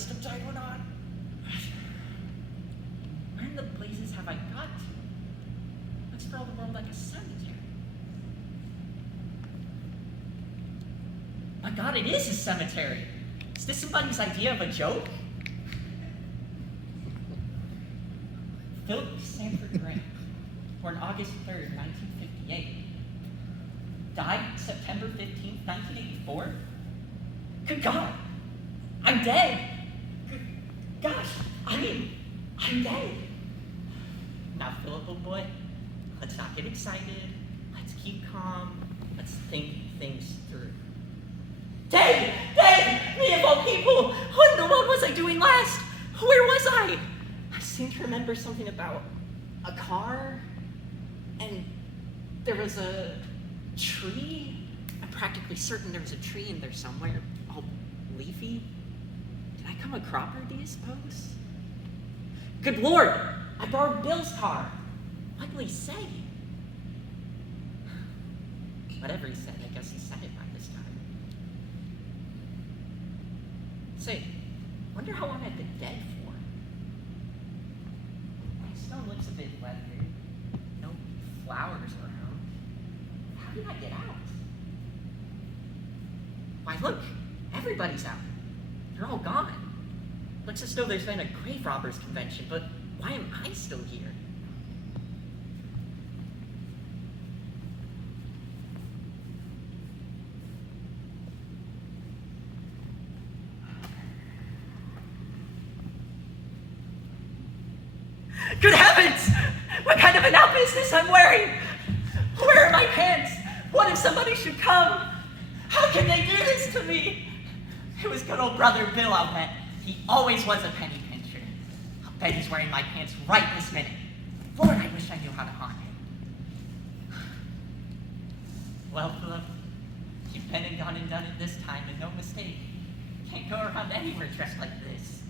must have died or not. Where in the blazes have I got to? Looks for all the world like a cemetery. My God, it is a cemetery. Is this somebody's idea of a joke? Philip Sanford Grant, born August 3rd, 1958. Died September 15th, 1984? Good God, I'm dead. Gosh, I'm dead. Now, Philip, old boy, let's not get excited. Let's keep calm. Let's think things through. Dead! Dead! Me of all people! What in the world was I doing last? Where was I? I seem to remember something about a car, and there was a tree. I'm practically certain there was a tree in there somewhere, all leafy. Did I come a cropper, do you suppose? Good Lord! I borrowed Bill's car. What will he say? Whatever he said, I guess he said it by this time. Say, wonder how long I've been dead for. My stone looks a bit weathered. No flowers around. How did I get out? Why, look, everybody's out. They're all gone. Looks as though there's been a grave robbers convention, but why am I still here? Good heavens! What kind of an outfit is this I'm wearing? Where are my pants? What if somebody should come? How can they do this to me? It was good old brother Bill, I'll bet. He always was a penny pincher. I'll bet he's wearing my pants right this minute. Lord, I wish I knew how to haunt him. Well, Philip, you've been and gone and done it this time, and no mistake. Can't go around anywhere dressed like this.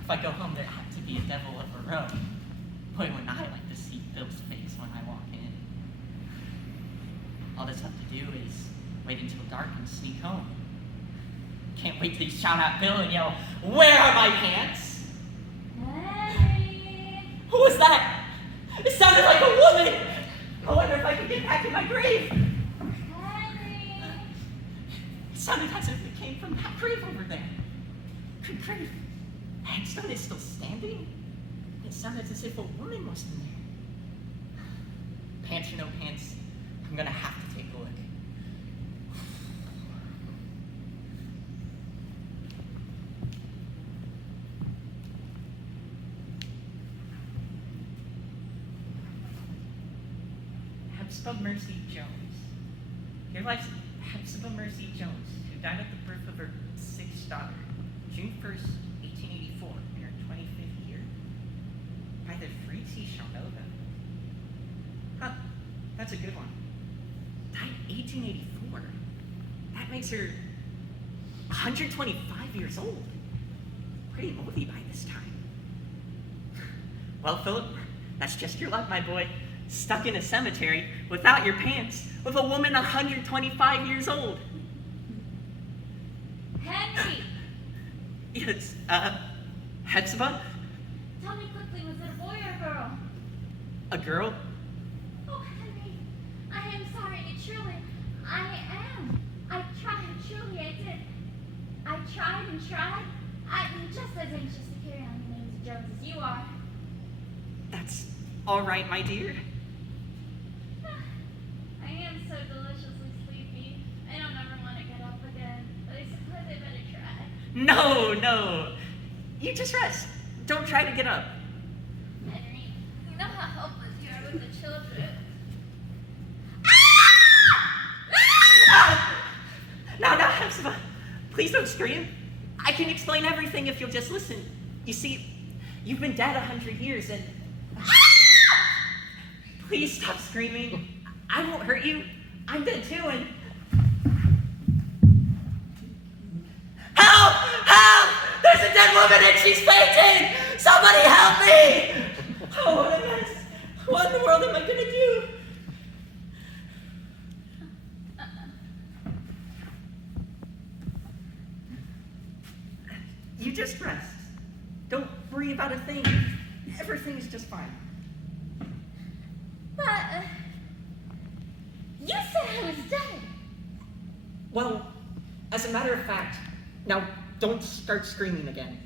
If I go home, there had to be a devil of a row. Boy, wouldn't I like to see Bill's face when I walk in. All that's left to do is wait until dark and sneak home. Can't wait till you shout out Bill and yell, "Where are my pants?" Henry! Who was that? It sounded like a woman! I wonder if I could get back in my grave. Henry! It sounded as if it came from that grave over there. Good grief. The headstone is still standing? It sounded as if a woman was in there. Pants or no pants, I'm gonna have to take a look. Hepzibah Mercy Jones. Here lies Hepzibah Mercy Jones, who died at the birth of her sixth daughter, June 1st, 1884, in her 25th year. By the freaks, he shall know them. Huh, that's a good one. Died 1884. That makes her 125 years old. Pretty moldy by this time. Well, Philip, that's just your luck, my boy. Stuck in a cemetery without your pants with a woman 125 years old. Henry! It's, Hepzibah? Tell me quickly, was it a boy or a girl? A girl? Oh, Henry, I am sorry, truly. I am. I tried, truly I did. I tried and tried. I'm just as anxious to carry on the names of Jones as you are. That's all right, my dear. I am so deliciously sleepy. I don't ever want to get up again, but I suppose I better try. No. You just rest. Don't try to get up. Henry, you know how helpless you are with the children. Now, Hepzibah, please don't scream. I can explain everything if you'll just listen. You see, you've been dead 100 years and... Please stop screaming. I won't hurt you. I'm dead too, and... Help! Help! There's a dead woman and she's fainting! Somebody help me! Oh, what a mess. What in the world am I gonna do? just fine. But, you said I was dead. Well, as a matter of fact, now don't start screaming again.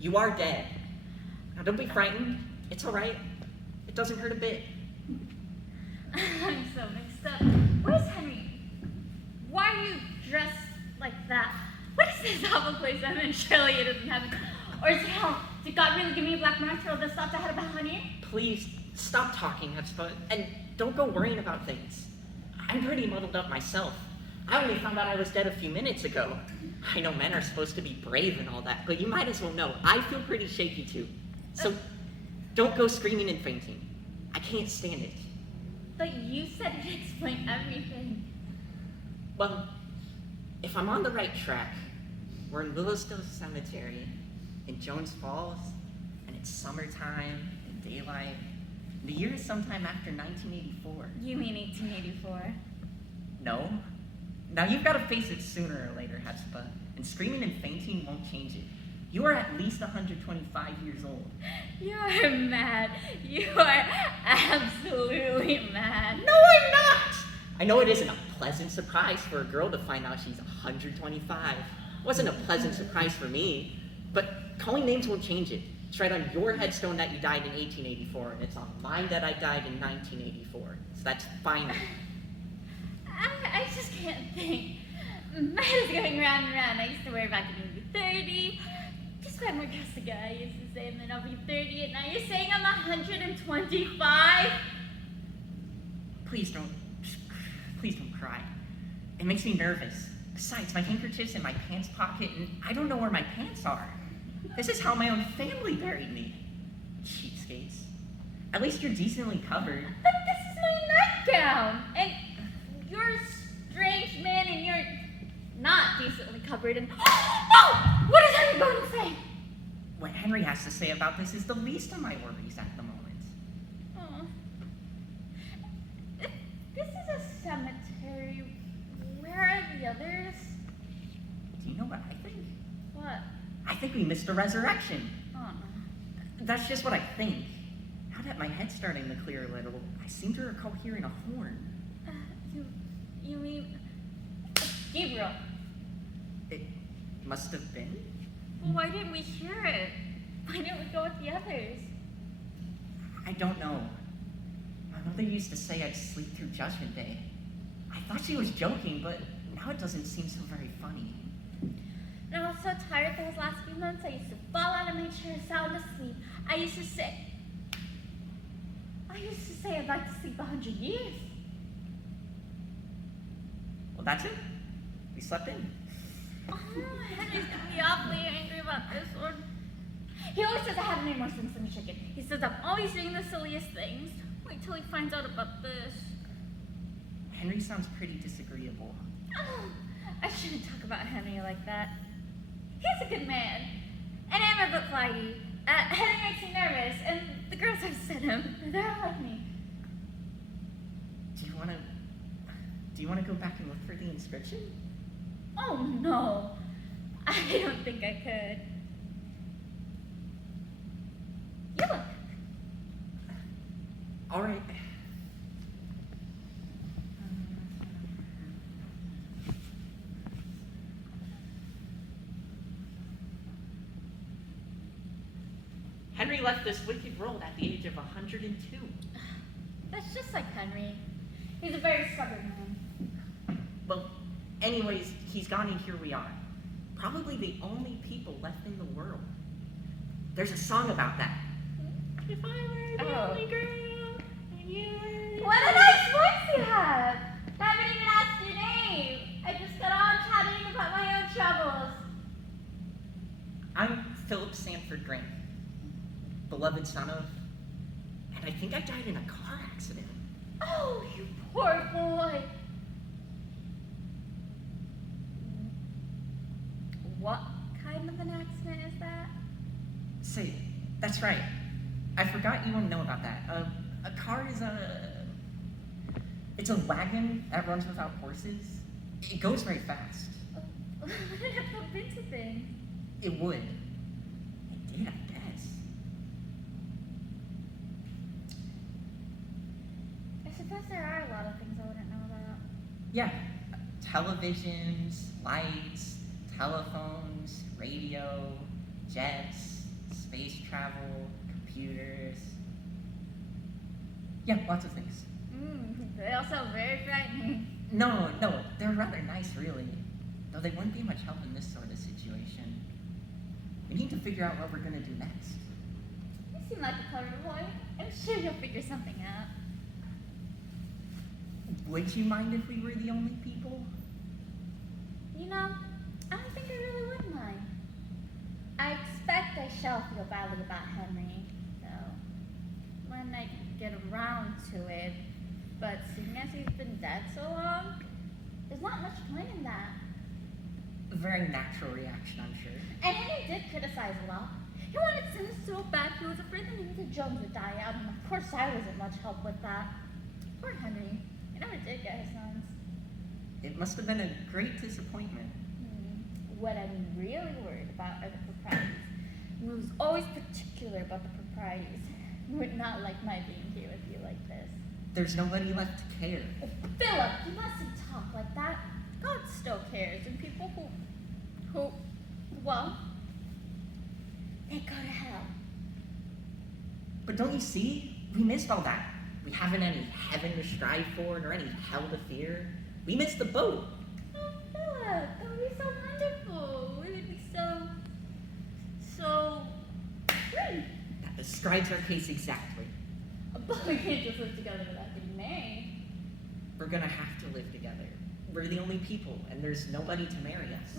You are dead. Now don't be frightened. It's all right. It doesn't hurt a bit. I'm so mixed up. Where's Henry? Why are you dressed like that? What is this awful place I'm in? Surely it doesn't have it. Or is it hell? Did God really give me a black mark for all the stuff I had about honey? Please stop talking, Hepzibah, and don't go worrying about things. I'm pretty muddled up myself. I only found out I was dead a few minutes ago. I know men are supposed to be brave and all that, but you might as well know I feel pretty shaky too. So don't go screaming and fainting. I can't stand it. But you said it explained everything. Well, if I'm on the right track, we're in Willowstone Cemetery in Jones Falls, and it's summertime and daylight. The year is sometime after 1984. You mean 1884? No. Now you've got to face it sooner or later, Hepzibah, and screaming and fainting won't change it. You are at least 125 years old. You are mad. You are absolutely mad. No, I'm not! I know it isn't a pleasant surprise for a girl to find out she's 125. It wasn't a pleasant surprise for me, but calling names won't change it. It's right on your headstone that you died in 1884, and it's on mine that I died in 1984. So that's fine. I just can't think. My head is going round and round. I used to wear back in maybe 30. Just 5 more years ago, I used to say, and then I'll be 30, and now you're saying I'm 125? Please don't cry. It makes me nervous. Besides, my handkerchief's in my pants pocket, and I don't know where my pants are. This is how my own family buried me. Cheapskates. At least you're decently covered. But this is my nightgown, and you're a strange man, and you're not decently covered, and... No! What is Henry going to say? What Henry has to say about this is the least of my worries at the moment. Oh. If this is a cemetery, where are the others? Do you know what I think? What? I think we missed a resurrection. Oh, no. That's just what I think. Now that my head's starting to clear a little, I seem to recall hearing a horn. You mean... Gabriel. It must have been. Well, why didn't we hear it? Why didn't we go with the others? I don't know. My mother used to say I'd sleep through Judgment Day. I thought she was joking, but now it doesn't seem so very funny. And I was so tired those last few months, I used to fall out and make sure I sound asleep. I used to say I'd like to sleep 100 years. Well, that's it. We slept in. Oh, Henry's gonna be awfully angry about this one. He always says I have any more sense than a chicken. He says I'm always doing the silliest things. Wait till he finds out about this. Henry sounds pretty disagreeable. Oh, I shouldn't talk about Henry like that. He's a good man. And I'm a bit flighty. Henry makes me nervous, and the girls I've sent him, they're all like me. Do you want to go back and look for the inscription? Oh no, I don't think I could. You look. All right. Henry left this wicked world at the age of 102. That's just like Henry. He's a very stubborn man. Well, anyways, he's gone and here we are. Probably the only people left in the world. There's a song about that. If I were the only girl, and you were... What a nice voice you have! I haven't even asked your name. I just got on chatting about my own troubles. I'm Philip Sanford Drink, beloved son of... And I think I died in a car accident. Oh, you poor boy. What kind of an accident is that? Say, that's right. I forgot you want to know about that. A car is it's a wagon that runs without horses. It goes very fast. What did it bump into things? It would. It did, I guess. guess there are a lot of things I wouldn't know about. Yeah, televisions, lights, telephones, radio, jets, space travel, computers. Yeah, lots of things. They all sound very frightening. No, they're rather nice, really. Though they wouldn't be much help in this sort of situation. We need to figure out what we're gonna do next. You seem like a clever boy. I'm sure you'll figure something out. Would you mind if we were the only people? You know, I don't think I really would mind. I expect I shall feel badly about Henry, though, when I get around to it. But seeing as he's been dead so long, there's not much point in that. A very natural reaction, I'm sure. And Henry did criticize a lot. He wanted Sims so bad he was afraid the name of Jones would die out, and of course I wasn't much help with that. Poor Henry. He never did get his sons. It must have been a great disappointment. What I'm really worried about are the proprieties. He was always particular about the proprieties. He would not like my being here with you like this. There's nobody left to care. Philip, you mustn't talk like that. God still cares, and people who, well, they go to hell. But don't you see? We missed all that. We haven't any heaven to strive for, nor any hell to fear. We missed the boat. Oh, Philip, that would be so wonderful. We would be so free. That describes our case exactly. But we can't just live together without getting married. We're gonna have to live together. We're the only people, and there's nobody to marry us.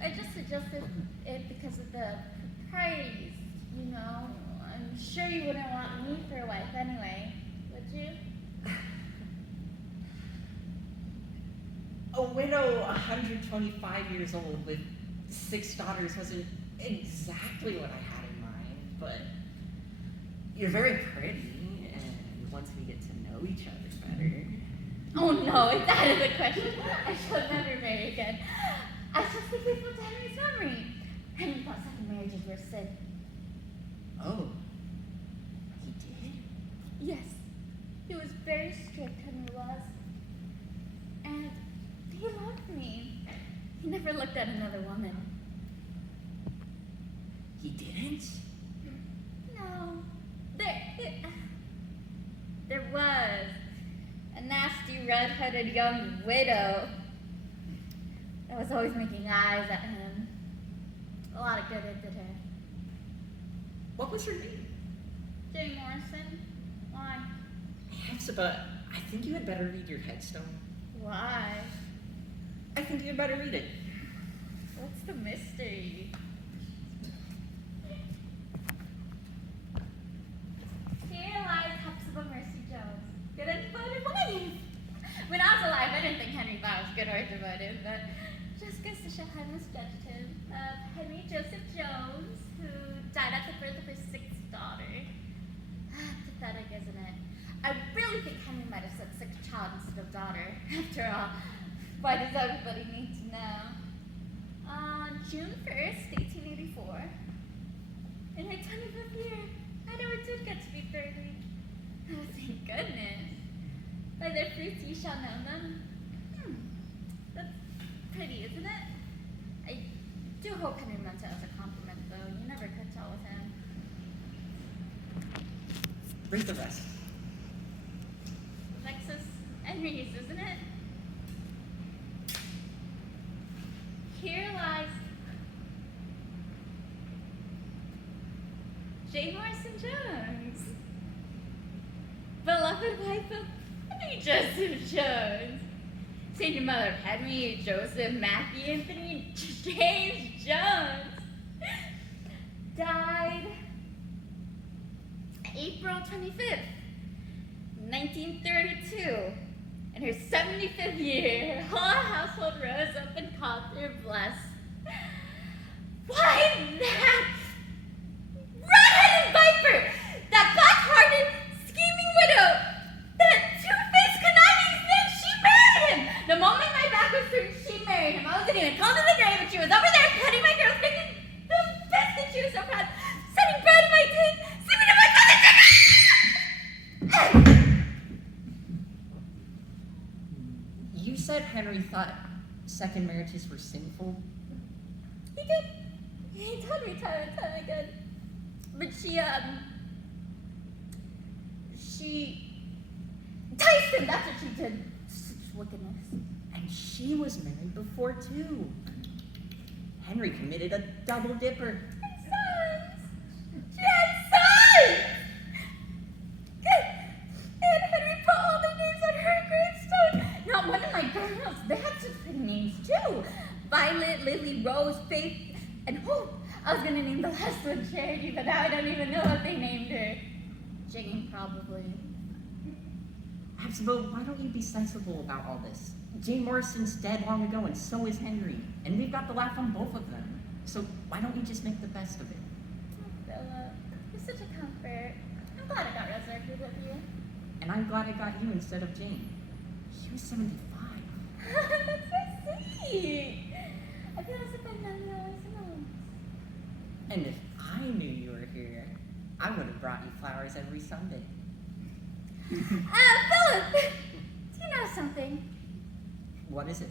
I just suggested it because of the proprieties, you know. I'm sure you wouldn't want me for a wife anyway, would you? A widow 125 years old with 6 daughters wasn't exactly what I had in mind, but you're very pretty, and once we get to know each other better... Oh no, it's out of the question. I shall never marry again. I shall stay faithful to Henry's memory. Henry thought second marriages were sin. Oh, he did? Yes, he was very strict, Henry was. And he loved me. He never looked at another woman. He didn't? No. There was a nasty red-headed young widow that was always making eyes at him. A lot of good it did her. What was her name? Jane Morrison? Why? Hepzibah, I think you had better read your headstone. Why? I think you had better read it. What's the mystery? Here lies Hepzibah Mercy Jones, good and devoted wife. When I was alive, I didn't think Henry Bauer was good or devoted, but just goes to show how I misjudged him. Henry Joseph Jones, who died at the birth of her 6th daughter. Pathetic, isn't it? I really think Henry might have said 6th child instead of daughter. After all, why does everybody need to know? On June 1st, 1884, in her 25th year, I never did get to be 30. Oh, thank goodness. By their fruits ye shall know them. That's pretty, isn't it? I do hope Henry meant it as a compliment, though. You never could tell with him. Read the rest. Alexis Henry's, isn't it? Here lies Jane Morrison Jones, beloved wife of Henry Joseph Jones, senior mother of Henry Joseph Matthew Anthony James Jones, died April 25th, 1932. In her 75th year, her whole household rose up and called her blessed. Why, that red-headed viper, that black-hearted, scheming widow, that two-faced conniving snake, she married him! The moment my back was turned, she married him. I wasn't even called to the grave, and she was over there petting my girls, making the biscuit she was so proud, setting bread in my teeth, sleeping in my father's said Henry thought second marriages were sinful. He did. He told me time and time again. But she enticed him. That's what she did. Such wickedness. And she was married before, too. Henry committed a double dipper. And sons. She had sons. And Henry put all their names on her gravestone. Not one of my girls. They had such pretty names, too. Violet, Lily, Rose, Faith, and Hope. I was gonna name the last one Charity, but now I don't even know what they named her. Jane, probably. Absbo, why don't you be sensible about all this? Jane Morrison's dead long ago, and so is Henry. And we've got the laugh on both of them. So why don't you just make the best of it? Oh, Philip, you're such a comfort. I'm glad I got resurrected with you. And I'm glad I got you instead of Jane. She was 75. That's so sweet. I feel as if I've known you always along. And if I knew you were here, I would have brought you flowers every Sunday. Philip, do you know something? What is it?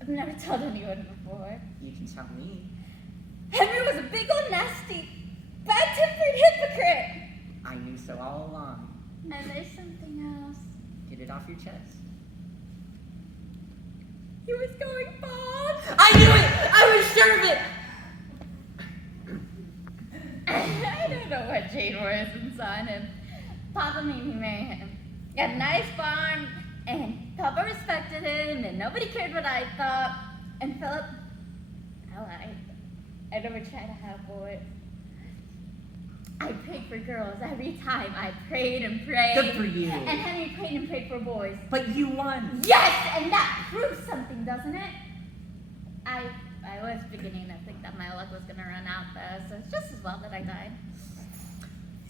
I've never told anyone before. You can tell me. Henry was a big old nasty, bad-tempered hypocrite. I knew so all along. And there's something else. Get it off your chest. He was going bald. I knew it! I was sure of it! I don't know what Jane Morrison saw in him. Papa made me marry him. He had a nice farm, and Papa respected him, and nobody cared what I thought. And Philip, I lied. I never tried to have boys. I prayed for girls every time. I prayed and prayed. Good for you. And Henry prayed and prayed for boys. But you won. Yes, and that proves something, doesn't it? I was beginning to think that my luck was gonna run out though, so it's just as well that I died.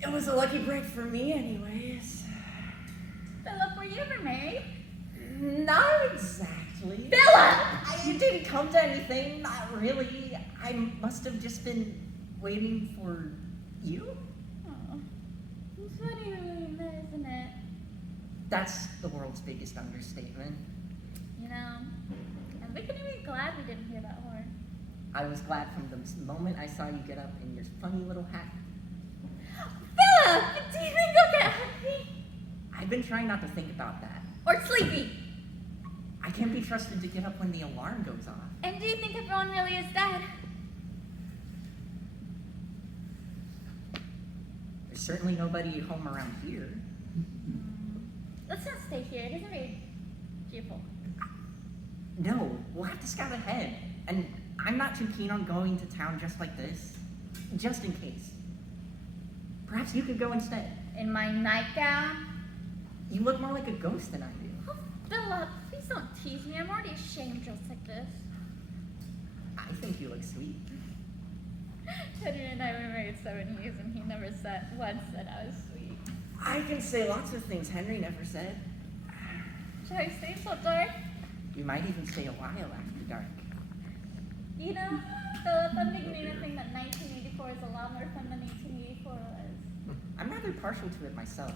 It was a lucky break for me anyways. Philip, were you ever married? Not exactly. Philip! It didn't come to anything, not really. I must have just been waiting for you? Oh, it's funny doing that, isn't it? That's the world's biggest understatement. You know, I'm beginning to be glad we didn't hear that horn. I was glad from the moment I saw you get up in your funny little hat. Philip, do you think I'll get happy? I've been trying not to think about that. Or sleepy? I can't be trusted to get up when the alarm goes off. And do you think everyone really is dead? There's certainly nobody at home around here. Let's not stay here. It isn't very cheerful. No, we'll have to scout ahead. And I'm not too keen on going to town just like this. Just in case. Perhaps you could go instead. In my nightgown? You look more like a ghost than I do. Oh, Philip, please don't tease me. I'm already ashamed dressed like this. I think you look sweet. Henry and I were married 7 years, and he never once said I was sweet. I can say lots of things Henry never said. Should I stay so dark? We might even stay a while after dark. You know, Philip, I'm beginning to think that 1984 is a lot more fun than 1884 was. I'm rather partial to it myself.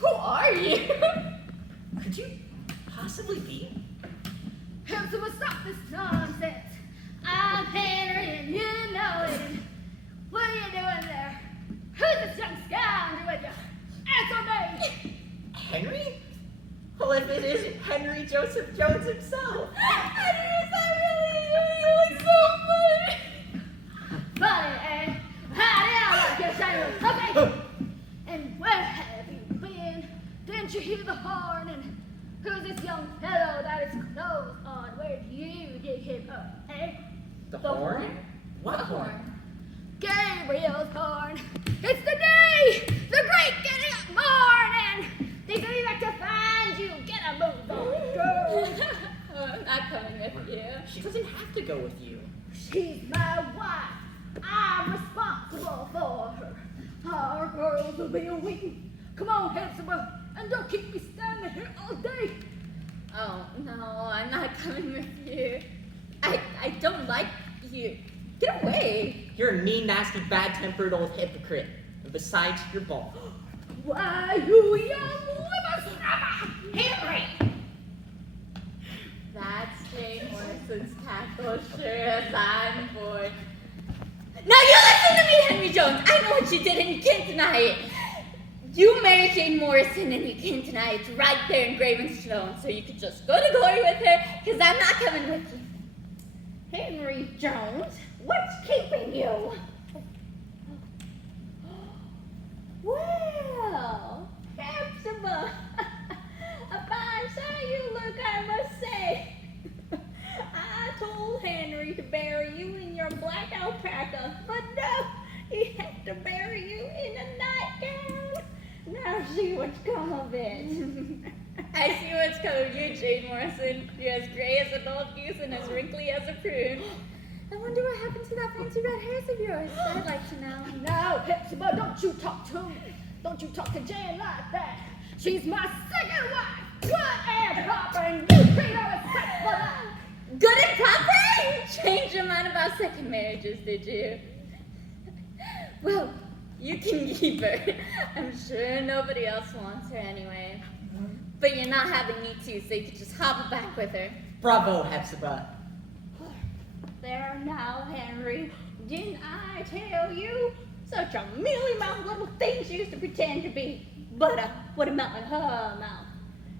Who are you? Could you possibly be? Hepzibah, stop this nonsense. I'm Henry and you know it. What are you doing there? Who's this young scoundrel with you? Answer me! Henry? Well, if it isn't Henry Joseph Jones himself. Henry, is that really you? You look so funny. Funny, eh? How did I like your shiny? Okay. And where have you been? Didn't you hear the horn? And who's this young fellow that is clothes on? Where did you dig him up, eh? The horn? What The horn? Gabriel's horn. It's the day! The great getting up morning! They say back to find you. Get a move on, girl. I'm not coming with you. She doesn't have to go with you. She's my wife. I'm responsible for her. Our girls will be waiting. Come on, Hepzibah, and don't keep me standing here all day. Oh, no, I'm not coming with you. I don't like you. Get away. You're a mean, nasty, bad-tempered old hypocrite. And besides, you're bald. Why, you young whippersnapper, Henry! That's Jane Morrison's tackle, sure as I'm born. Now you listen to me, Henry Jones. I know what you did and you can't deny it. You married Jane Morrison and you can't deny it. It's right there in graven stone. So you could just go to glory with her, because I'm not coming with you. Henry Jones, what's keeping you? Well, Hepzibah, a fine sight you look, I must say. I told Henry to bury you in your black alpaca, but no, he had to bury you in a nightgown. Now see what's come of it. I see what's come of you, Jane Morrison. You're as gray as an old goose and as wrinkly as a prune. I wonder what happened to that fancy red hairs of yours. I'd like to know. Now, Hepzibah, don't you talk to Jane like that. She's my second wife. Good and proper, and you treat her respectful. Good and proper? You changed your mind about second marriages, did you? Well, you can keep her. I'm sure nobody else wants her anyway. But you're not having me too, so you could just hobble back with her. Bravo, Hepzibah. There now, Henry. Didn't I tell you? Such a mealy-mouthed little thing she used to pretend to be. But what about in her mouth?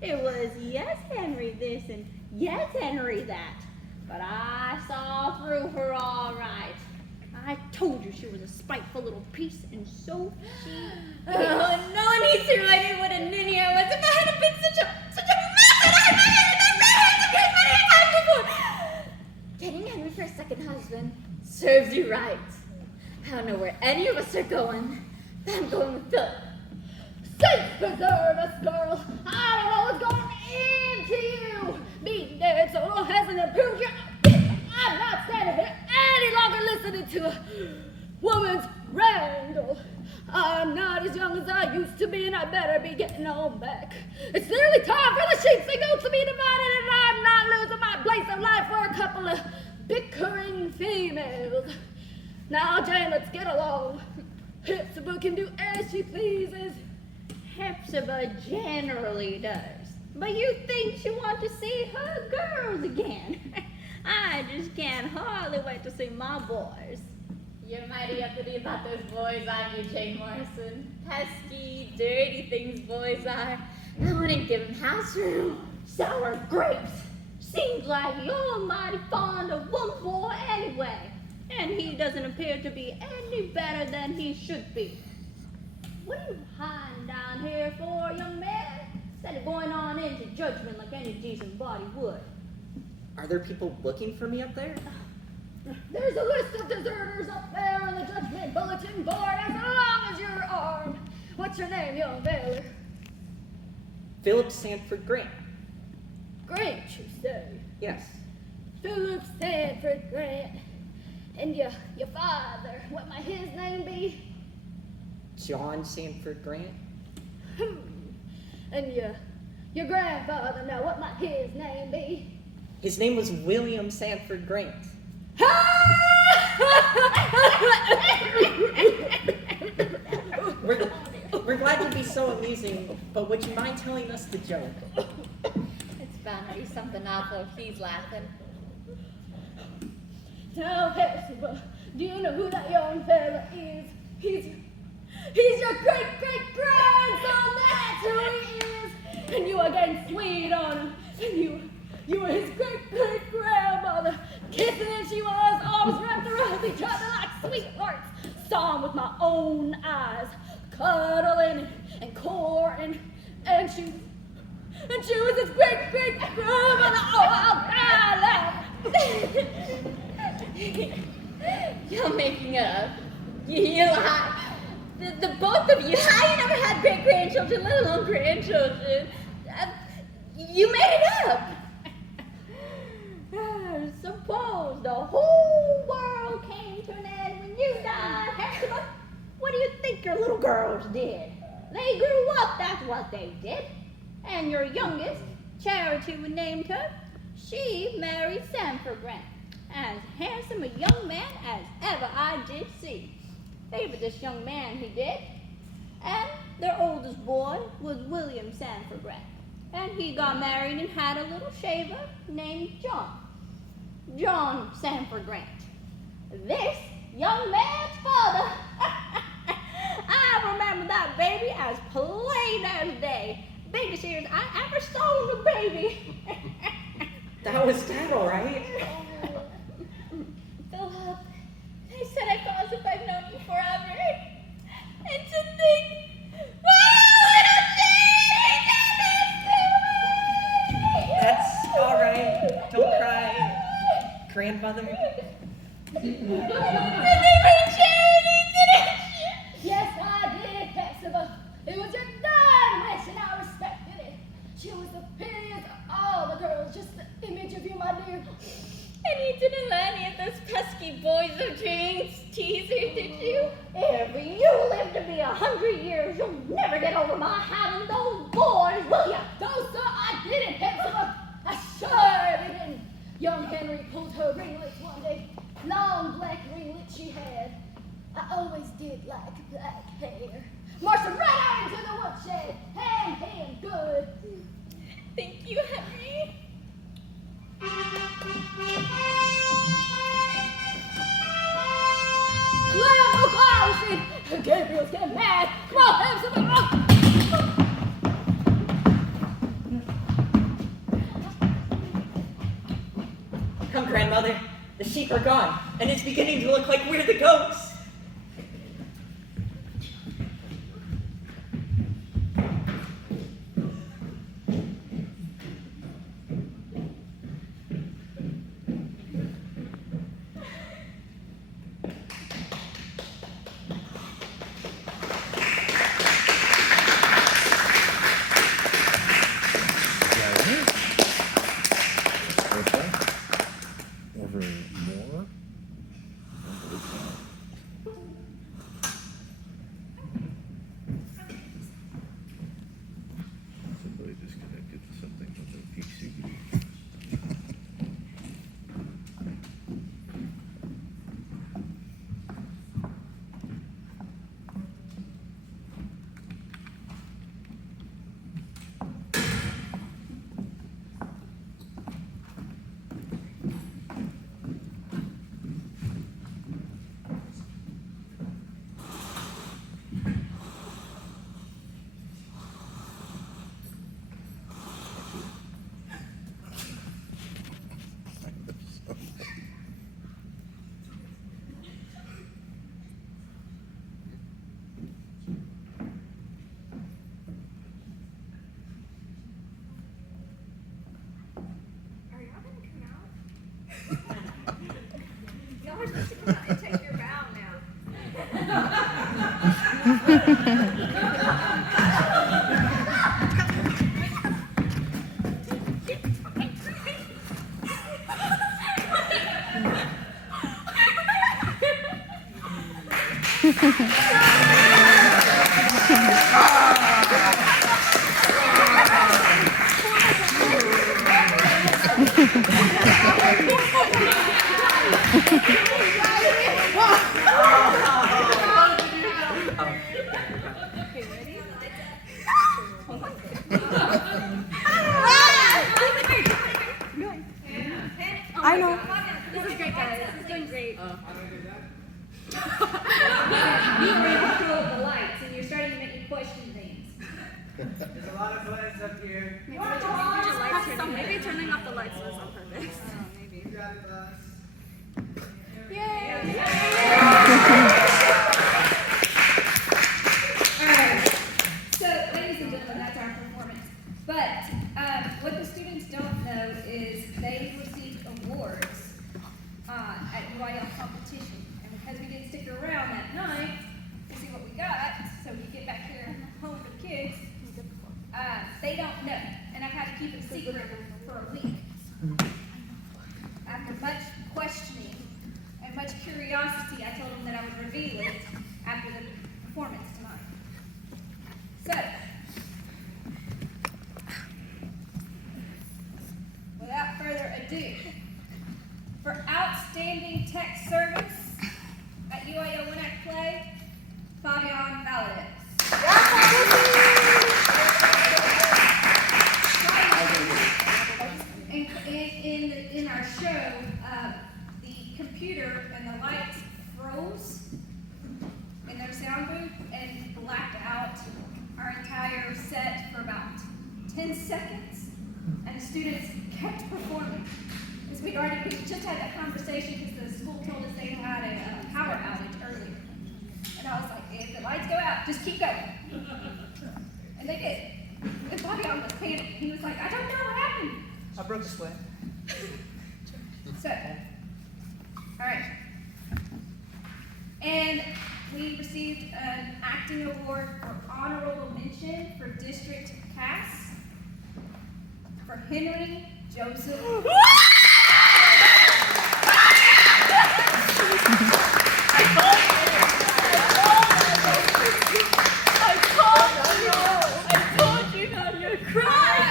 It was yes, Henry this, and yes, Henry that. But I saw through her all right. I told you she was a spiteful little piece, and so she Oh, no one needs to remind me what a ninny I was. If I hadn't been such a mess that I had my hands Getting Henry for a second husband serves you right. I don't know where any of us are going, but I'm going with Philip. Saints preserve us, girl. I don't know what's going into you. Being dead so long hasn't improved you. I'm not standing here any longer listening to a woman's wrangle. I'm not as young as I used to be, and I better be getting on back. It's nearly time for the sheep and goats to be divided, and I'm not losing my place of life for a couple of bickering females. Now, Jane, let's get along. Hepzibah can do as she pleases. Hepzibah generally does. But you think she wants to see her girls again. I just can't hardly wait to see my boys. You're mighty uppity about those boys, aren't you, Jane Morrison? Pesky, dirty things boys are. I wouldn't give them house room. Sour grapes. Seems like you're mighty fond of one boy anyway. And he doesn't appear to be any better than he should be. What are you hiding down here for, young man? Instead of going on into judgment like any decent body would. Are there people looking for me up there? There's a list of deserters up there on the judgment bulletin board as long as you're armed. What's your name, young feller? Philip Sanford Grant. Grant, you say? Yes. Philip Sanford Grant. And your father, what might his name be? John Sanford Grant. And your grandfather, now what might his name be? His name was William Sanford Grant. We're glad to be so amusing, but would you mind telling us the joke? It's bound to be something awful if he's laughing. Now, Hepzibah, do you know who that young fella is? He's your great-great-grandson, that's who he is! And you again sweet on him, and you were his great-great-grandmother, kissing and she was, arms wrapped around each other like sweethearts. Saw him with my own eyes, cuddling and courting, and she was his great-great-grandmother. Oh, I'll die laughing. You're making it up. You lie. The both of you, I never had great-grandchildren, let alone grandchildren. You made it up. Suppose the whole world came to an end when you died, Hepzibah. What do you think your little girls did? They grew up, that's what they did. And your youngest, Charity we named her, she married Sanford Grant. As handsome a young man as ever I did see. Favored this young man, he did. And their oldest boy was William Sanford Grant. And he got married and had a little shaver named John. John Sanford Grant. This young man's father. I remember that baby as plain as day. Biggest ears I ever saw in a baby. That was Dad, all right? Philip, they said I felt as if I've known you forever. And to think, my little Jane, he did this to me! That's all right. Don't cry. Grandmother. Did they mention didn't you? Yes, I did, Hepzibah. It was your darn wish, and I respected it. She was the prettiest of all the girls, just the image of you, my dear. And you didn't let any of those pesky boys of dreams tease her, did you? If you live to be 100 years, you'll never get over my having those boys, will ya? No, sir, I didn't, Hepzibah. I surely didn't. Young Henry pulled her ringlets one day. Long black ringlets she had. I always did like black hair. Marched right out into the woodshed. Hand, good. Thank you, Henry. Little Carlson! Gabriel's getting mad. Come on, Hepzibah. Come, Grandmother. The sheep are gone, and it's beginning to look like we're the goats. Over more? Somebody disconnected to something with a PCB. Are y'all gonna come out? Y'all are supposed to come out and take your bow now. I know. This is great, guys. This is doing great. You were in control of the lights, and you're starting to make me question things. There's a lot of lights up here. Maybe turning off the lights was on purpose. You got it, boss. Alright, so ladies and gentlemen, that's our performance. But what the students don't know is they received awards at UIL competition. And because we didn't stick around that night to see what we got, so we get back here home for the kids, they don't know. And I've had to keep it secret for a week. After much questioning and much curiosity, I told them that I would reveal it after the performance tonight. So, without further ado, for outstanding tech service at UIL One Act Play, Fabian Valadez. sound booth and blacked out our entire set for about 10 seconds, and the students kept performing. Because we just had that conversation because the school told us they had a power outage earlier. And I was like, if the lights go out, just keep going. And they did. And Bobby almost panicked. He was like, I don't know what happened. I broke a sweat. So, all right. And we received an acting award for honorable mention for District Cass for Henry Joseph. I told you not to cry.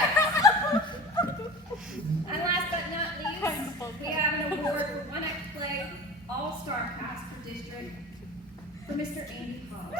And last but not least, we have an award for one act play all-star cast for district for Mr. Andy Hobbs.